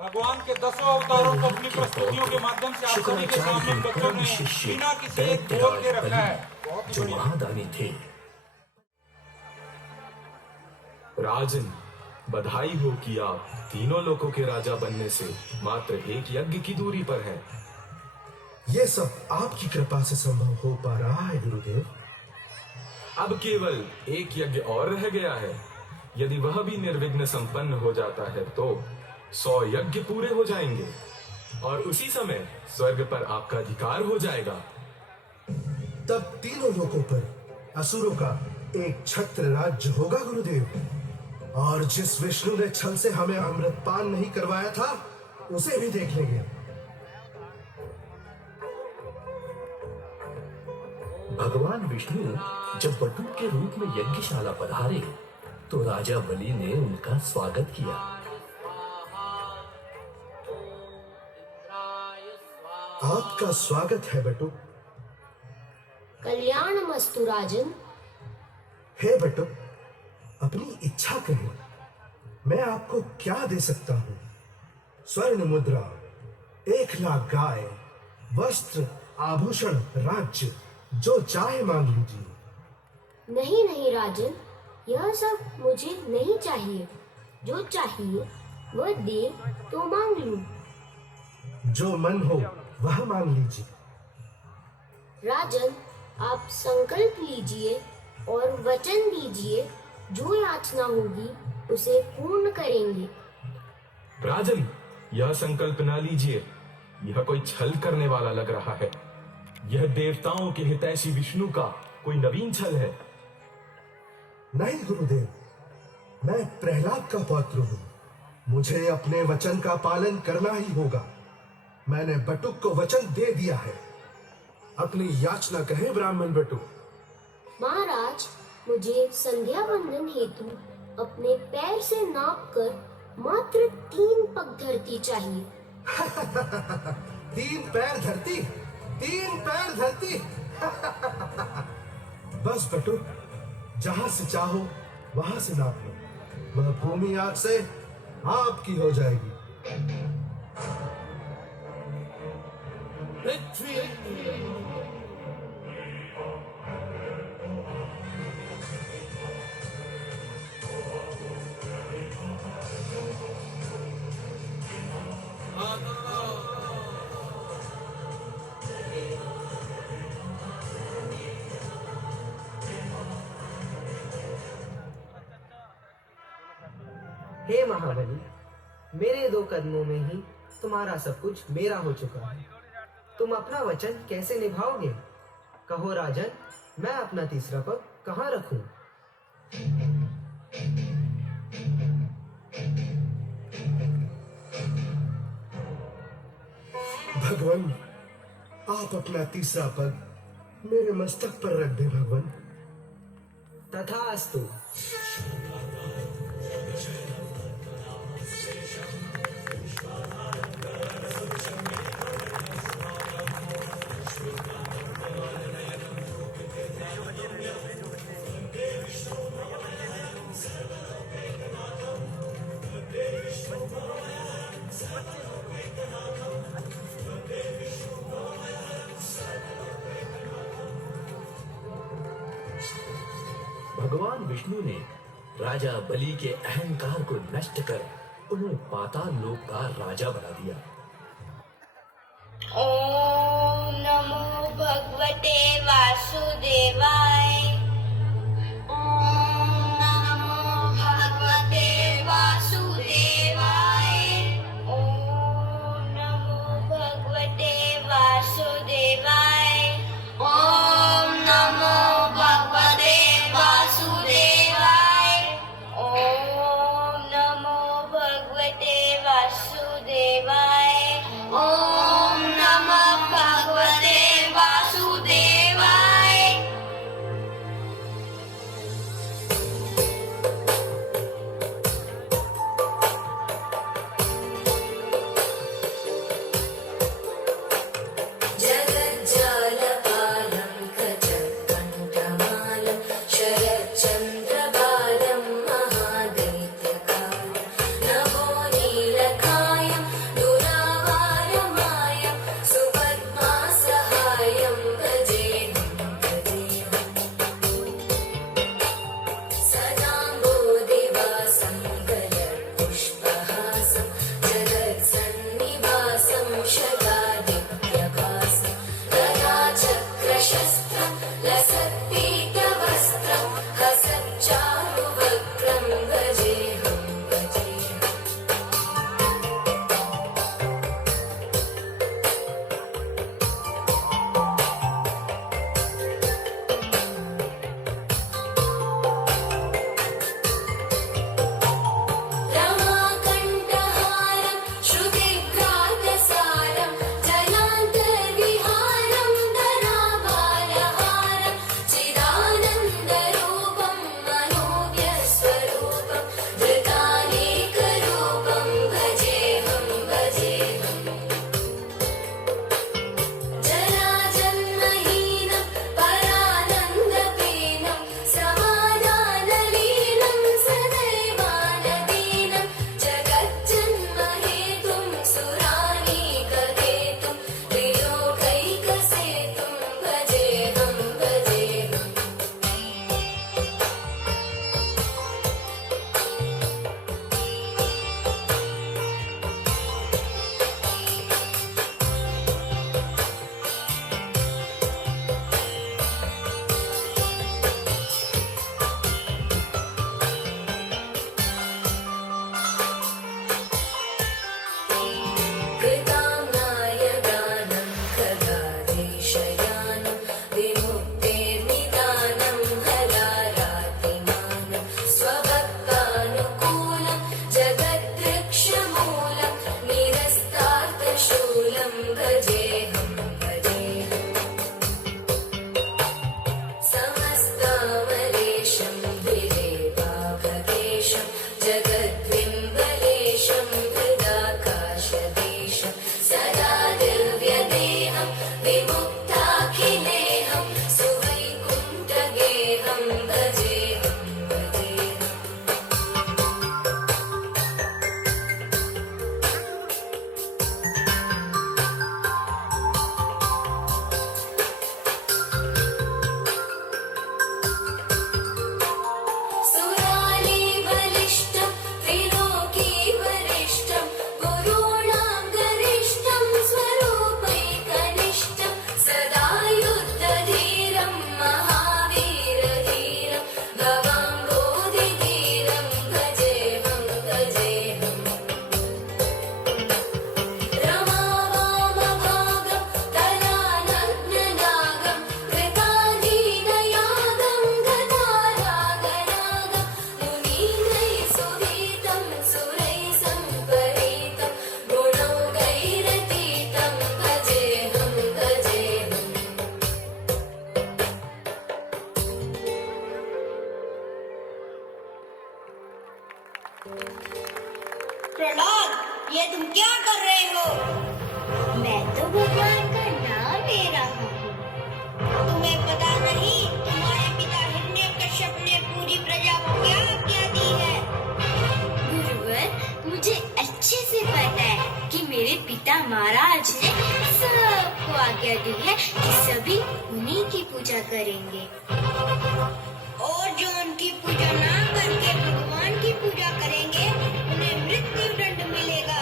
भगवान के 10 अवतारों को अपनी प्रस्तुतियों के माध्यम से आप सभी के सामने बच्चों ने बिना किसी एक बोल के रखा है। बहुत ही जो बढ़िया। महादानी थे। राजन, बधाई हो कि आप तीनों लोकों के राजा बनने से मात्र एक यज्ञ की दूरी पर हैं। ये सब आपकी कृपा से संभव हो पा रहा है गुरुदेव। अब केवल एक यज्ञ और रह गया है। यदि वह भी निर्विघ्न संपन्न हो जाता है तो 100 यज्ञ पूरे हो जाएंगे और उसी समय स्वर्ग पर आपका अधिकार हो जाएगा। तब तीनों लोकों पर असुरों का एक छत्र राज्य होगा गुरुदेव। और जिस विष्णु ने छल से हमें अमृतपान नहीं करवाया था उसे भी देख लेंगे। भगवान विष्णु जब बटुक के रूप में यज्ञशाला पधारे तो राजा बलि ने उनका स्वागत किया। आपका स्वागत है बटुक। कल्याणमस्तु राजन। हे बटुक, अपनी इच्छा कहें, मैं आपको क्या दे सकता हूं? स्वर्ण मुद्रा, 1,00,000 गाय, वस्त्र, आभूषण, राज्य, जो चाहे मांग लीजिए। नहीं नहीं राजन, यह सब मुझे नहीं चाहिए। जो चाहिए वह दे तो मांग लूं। जो मन हो वह मांग लीजिए। राजन, आप संकल्प लीजिए और वचन दीजिए, जो याचना होगी उसे पूर्ण करेंगे। राजन, यह संकल्प ना लीजिए। यह कोई छल करने वाला लग रहा है। यह देवताओं के हितैषी विष्णु का कोई नवीन छल है। नहीं गुरुदेव, मैं प्रहलाद का पौत्र हूं। मुझे अपने वचन का पालन करना ही होगा। मैंने बटुक को वचन दे दिया है। अपनी याचना कहे ब्राह्मण बटुक। महाराज, मुझे संध्या बंधन हेतु अपने पैर से नापकर मात्र 3 पग धरती चाहिए। 3 पैर धरती, 3 पैर धरती। बस बटुक, जहां से चाहो वहां से नाप लो। वह भूमि आज से आपकी हो जाएगी। हे महाबली, मेरे 2 कदमों में ही तुम्हारा सब कुछ मेरा हो चुका है। तुम अपना वचन कैसे निभाओगे? कहो राजन, मैं अपना तीसरा पग कहाँ रखूं? भगवान, आप अपना तीसरा पग मेरे मस्तक पर रख दे भगवान। तथास्तु। भगवान विष्णु ने राजा बलि के अहंकार को नष्ट कर उन्हें पाताल लोक का राजा बना दिया। ओम नमो भगवते वासुदेवाय। ओम नमो भगवते वासुदेवाय। ओम नमो भगवते वासुदेवाय। ओम नमो भगवते वासुदेवाय। ओम नमो भगवते वासुदेवाय। ओम नमो भगवते वासुदेवाय। जगज्जालपालं खचकण्ठमालं शरच्चन्द्रबालं महादैत्यकालं नभो नीलकायं दुरावारमायं सुपद्मासहायं भजेऽहं सदाम्बोधिवासं गलत्पुष्पहासं जगत्सन्निवासं शतादिव्यभासं गदाचक्रशस्त्रं लसत्पीतवस्त्रं हसच्चारुवक्त्रं भजेऽहं रमाकण्ठहारं श्रुतिघ्रातसारं जलान्तर्विहारं धराभारहारं चिदानन्दरूपं मनोज्ञस्वरूपं धृतानेकरूपं भजेऽहं जराजन्महीनं परानन्दपेनं समाधानलीनं सदैवानदीनं जगज्जन्महेतुं सुरानीकहेतुं त्रिलोकैकसेतुं भजेऽहं कृताम्नाय गानं खगादेशयानं विमुक्तेर्निदानं हलारातिमानं स्वभक्तानुकूलं जगद्वृक्षमूलं निरस्तार्थशूलं भजेऽहं समस्तामलेशं द्विरेवाभकेशं जगद्बिम्बलेशं हृदाकाशदेशं सदा दिव्यदेहं विमुक्ताखिलेहं सुवैकुण्ठगेहं भजेऽहं सुराली बलिष्ठं त्रिलोकी वरिष्ठं गुरूणां गरिष्ठं स्वरूपैकनिष्ठं सदा युद्धधीरं महावीरधीरं भवाम्बोधिधीरं भजेऽहं रमावामभागं तलानग्ननागं कृताधीनयागं गदारागरागं मुनीन्द्रैः सुधीतं सुरैः सम्परीतं गुणौघैरतीतं भजेऽहं प्रहलाद, ये तुम क्या कर रहे हो? मैं तो भगवान का नाम ले रहा हूँ। तुम्हें पता नहीं तुम्हारे पिता हिरण्यकश्यप ने पूरी प्रजा को क्या आज्ञा दी है? गुरुवर, मुझे अच्छे से पता है कि मेरे पिता महाराज ने सबको आज्ञा दी है कि सभी उन्हीं की पूजा करेंगे। और जो उनकी पूजा ना करके भगवान की पूजा करेंगे उन्हें मृत्यु दंड मिलेगा।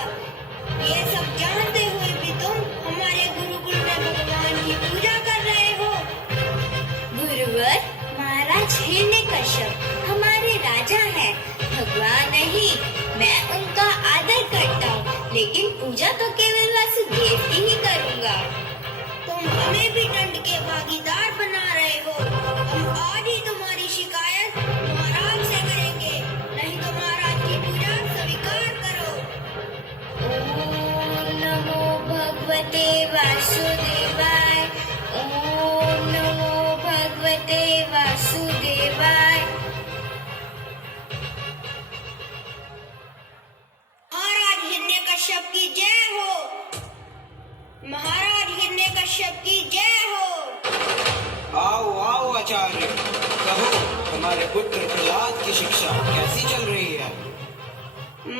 ये सब जानते हुए भी तुम हमारे गुरुकुल में भगवान की पूजा कर रहे हो। गुरुवर, महाराज हिरण्यकश्यप हमारे राजा हैं, भगवान नहीं। मैं उनका आदर करता हूँ, लेकिन पूजा तो केवल वासुदेव की ही करूँगा। तुम हमें भी दंड के भागीदार बना रहे हो। हम आज ही तुम्हारी शिकायत महाराज से करेंगे, नहीं तो महाराज की पूजा स्वीकार करो। ओम नमो भगवते वासुदेवाय। ओम नमो भगवते वासुदेवाय। महाराज हिरण्यकश्यप की जय हो। महाराज हिरण्यकश्यप की जय हो। आओ आओ आचार्य, कहो हमारे पुत्र प्रहलाद की शिक्षा कैसी चल रही है?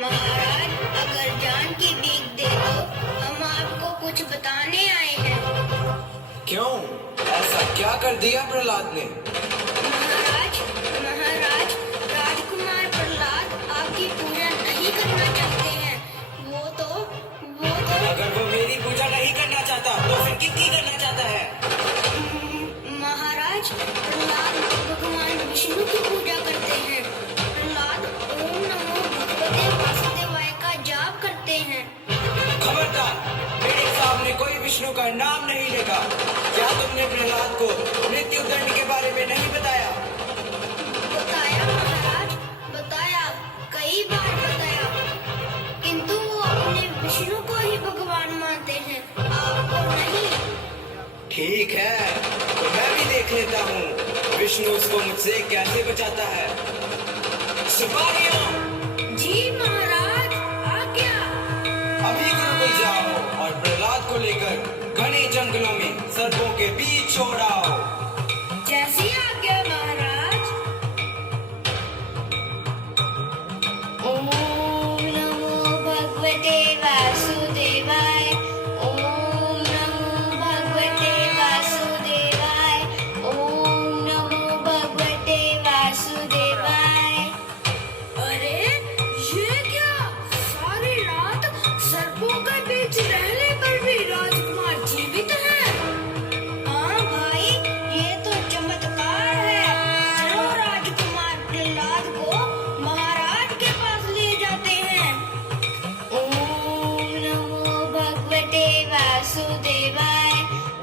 महाराज, अगर जान की भीख दे दो, हम आपको कुछ बताने आए हैं। क्यों, ऐसा क्या कर दिया प्रहलाद ने? महाराज, राजकुमार प्रहलाद आपकी पूजा नहीं करना चाहते हैं। वो तो अगर वो मेरी पूजा नहीं करना चाहता तो फिर किसकी करना चाहता है? महाराज, प्रहलाद भगवान विष्णु की पूजा करते हैं। प्रहलाद ओम नमो भगवते वासुदेवाय का जाप करते हैं। खबरदार, मेरे सामने कोई विष्णु का नाम नहीं लेगा। क्या तुमने प्रहलाद को मृत्यु दंड के बारे में नहीं बताया? बताया महाराज, बताया, कई बार बताया, किंतु वो अपने विष्णु को ही भगवान मानते हैं, आपको नहीं। ठीक है, तो मैं भी देख लेता हूँ विष्णु उसको मुझसे कैसे बचाता है। सिपाहियों! जी महाराज, आज्ञा। अभी गुरुकुल जाओ और प्रहलाद को लेकर घने जंगलों में सर्पों के बीच छोड़ आओ। जैसी आज्ञा महाराज। ओम नमो भगवते वासुदेवाय। ओम नमो भगवते वासुदेवाय। ओम नमो भगवते वासुदेवाय। अरे ये क्या, सारी रात सर्पों के बीच रहने पर भी राजकुमार जीवित है। हाँ भाई, ये तो चमत्कार है। चलो राजकुमार प्रहलाद को महाराज के पास ले जाते हैं। ओम नमो भगवते वासुदेवाय।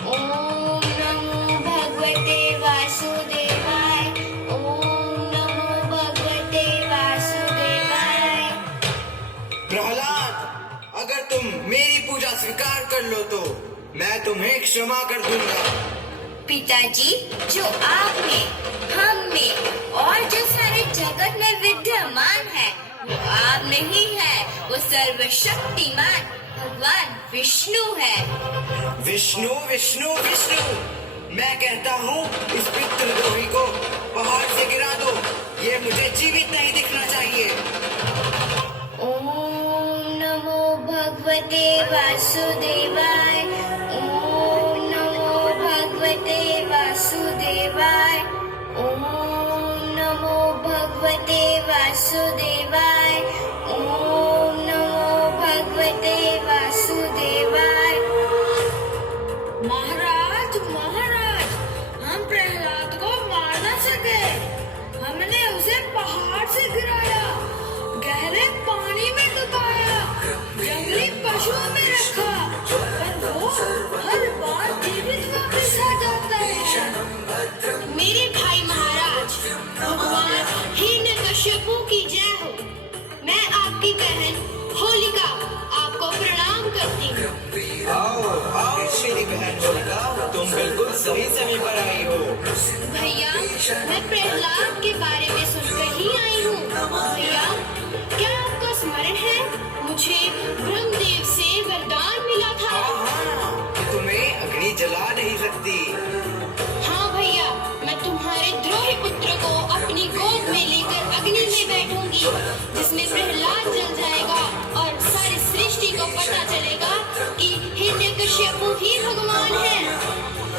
ओम नमो भगवते वासुदेवाय। ओम नमो भगवते वासुदेवाय। प्रहलाद, अगर तुम मेरी पूजा स्वीकार कर लो तो मैं तुम्हें क्षमा कर दूंगा। पिताजी, जो आप में, हम में और जो सारे जगत में विद्यमान है, वो आप नहीं है, वो सर्वशक्तिमान भगवान विष्णु है। विष्णु विष्णु विष्णु, मैं कहता हूँ इस पितृद्रोही को पहाड़ से गिरा दो। ये मुझे जीवित नहीं दिखना चाहिए। ओम नमो भगवते वासुदेवाय। ओम नमो भगवते वासुदेवाय। ओम नमो भगवते वासुदेवाय। ओम नमो भगवते वासुदेवाय। महाराज, हम प्रहलाद को मार न सके। हमने उसे पहाड़ से गिराया, गहरे पानी में डुबाया, जंगली पशुओं में रखा, पर वो हर बार जीवित वापस आ जाता है। मेरे भाई महाराज, भगवान हिरण्यकश्यपु की जय हो। मैं आपकी बहन होलिका आपको प्रणाम करती हूँ। आओ आओ मेरी बहन होलिका, तुम बिल्कुल सही समय पर आई हो। भैया, मैं प्रहलाद के बारे में सुनकर ही आई हूँ। भैया, क्या आपको स्मरण है, मुझे ब्रह्मदेव से वरदान मिला था। हाँ, कि तुम्हें अग्नि जला नहीं सकती। हाँ भैया, मैं तुम्हारे द्रोही पुत्र को अपनी गोद में लेकर अग्नि में बैठूंगी, जिसमें प्रहलाद जल जाएगा और सारी सृष्टि को पता चलेगा कि हिरण्यकश्यपु ही भगवान है।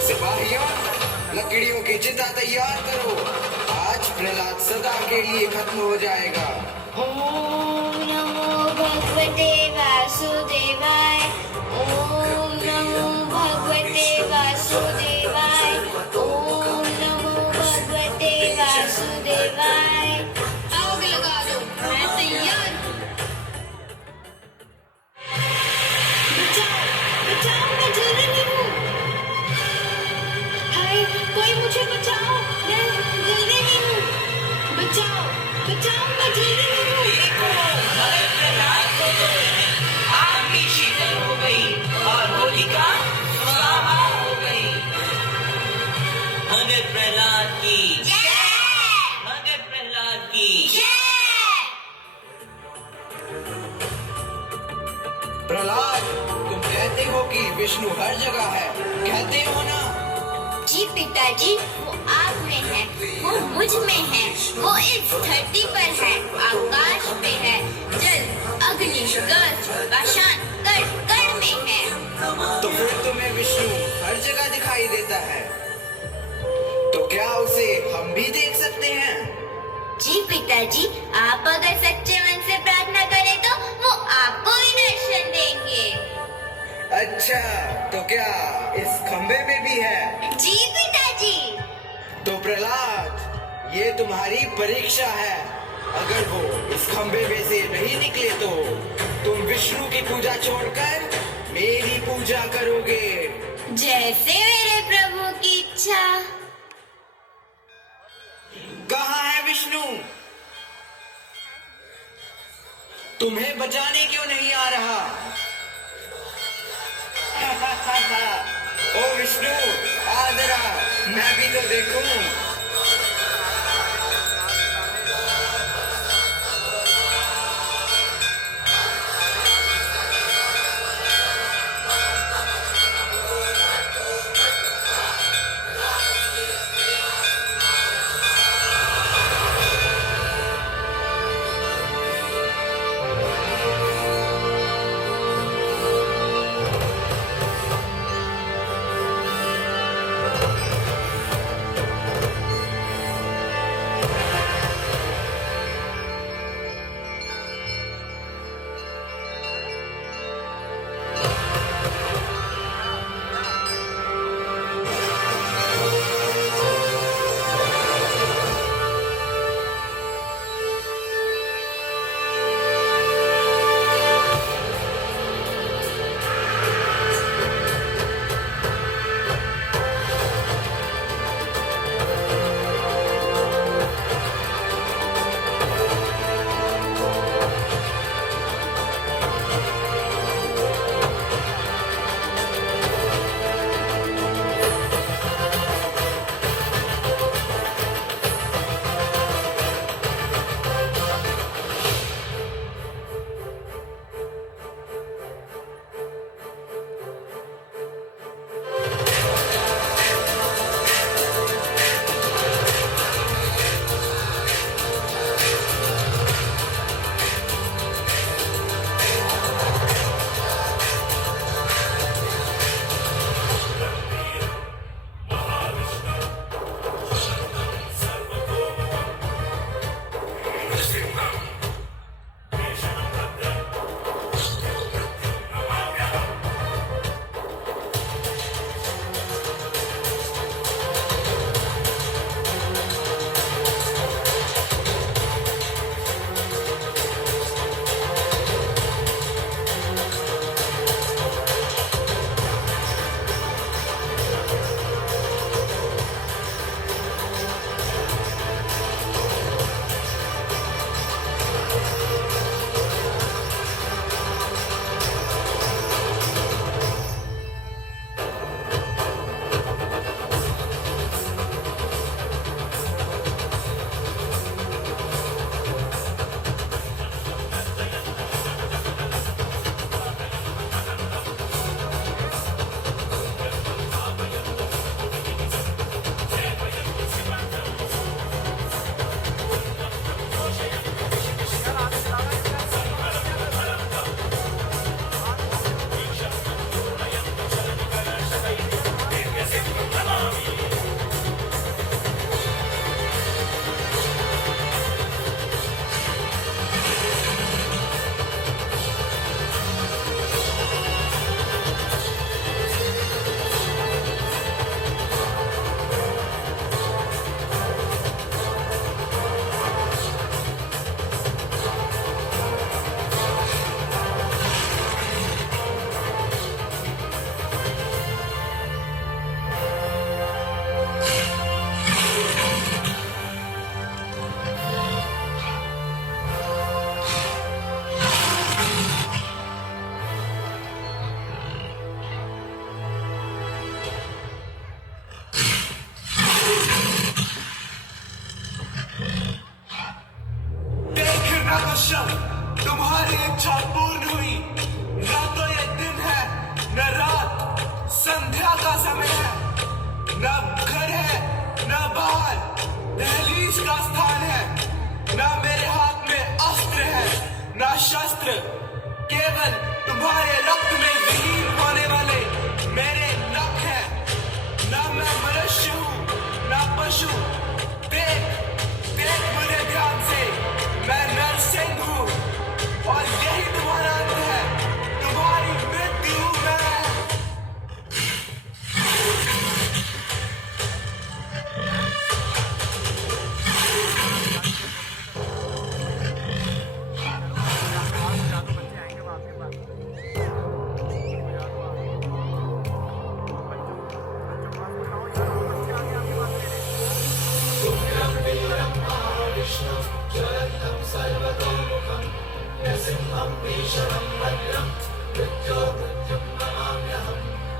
सिपाहियों, लकड़ियों की चिता तैयार करो। आज प्रहलाद सदा के लिए खत्म हो जाएगा। ओम नमो भगवते वासुदेवाय। ओम नमो भगवते वासुदेवाय। ओम नमो भगवते वासुदेवाय। आग लगा दो, मैं तैयार हूँ। बचाओ, बचाओ, मैं जल रही हूँ। हाय, कोई मुझे बचाओ, मैं जल रही हूँ। बचाओ, बचाओ, मैं जल रही हूँ। आग भी शीतल हो गई और होलिका स्वाहा हो गई। भगत प्रहलाद की जय। भगत प्रहलाद की जय। प्रहलाद, तुम कहते हो कि विष्णु हर जगह है, कहते हो ना? जी पिताजी, वो आप में है, वो मुझ में है, वो इस धरती पर है, आकाश पे है, जल, अग्नि, गज, पाषाण, कण कण में है। तो फिर तुम्हें विष्णु हर जगह दिखाई देता है, तो क्या उसे हम भी देख सकते हैं? जी पिताजी, आप अगर सच्चे मन से प्रार्थना करें तो वो आपको भी दर्शन देंगे। अच्छा, तो क्या इस खंबे में भी है? जी पिताजी। तो प्रहलाद, ये तुम्हारी परीक्षा है। अगर वो इस खंबे में से नहीं निकले तो तुम विष्णु की पूजा छोड़कर मेरी पूजा करोगे। जैसे मेरे प्रभु की इच्छा। कहाँ है विष्णु? तुम्हें बचाने क्यों नहीं आ रहा? ओ विष्णु, आ जरा, मैं भी तो देखूं। मात्र केवल तुम्हारे रक्त में विलीन होने वाले मेरे नख हैं। ना मैं मनुष्य हूँ ना पशु। देख मुझे ध्यान से, मैं नरसिंह हूँ और यही तुम्हारा अंत है, तुम्हारी मृत्यु मैं।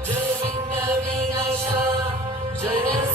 जय विघ्न विनाशा जय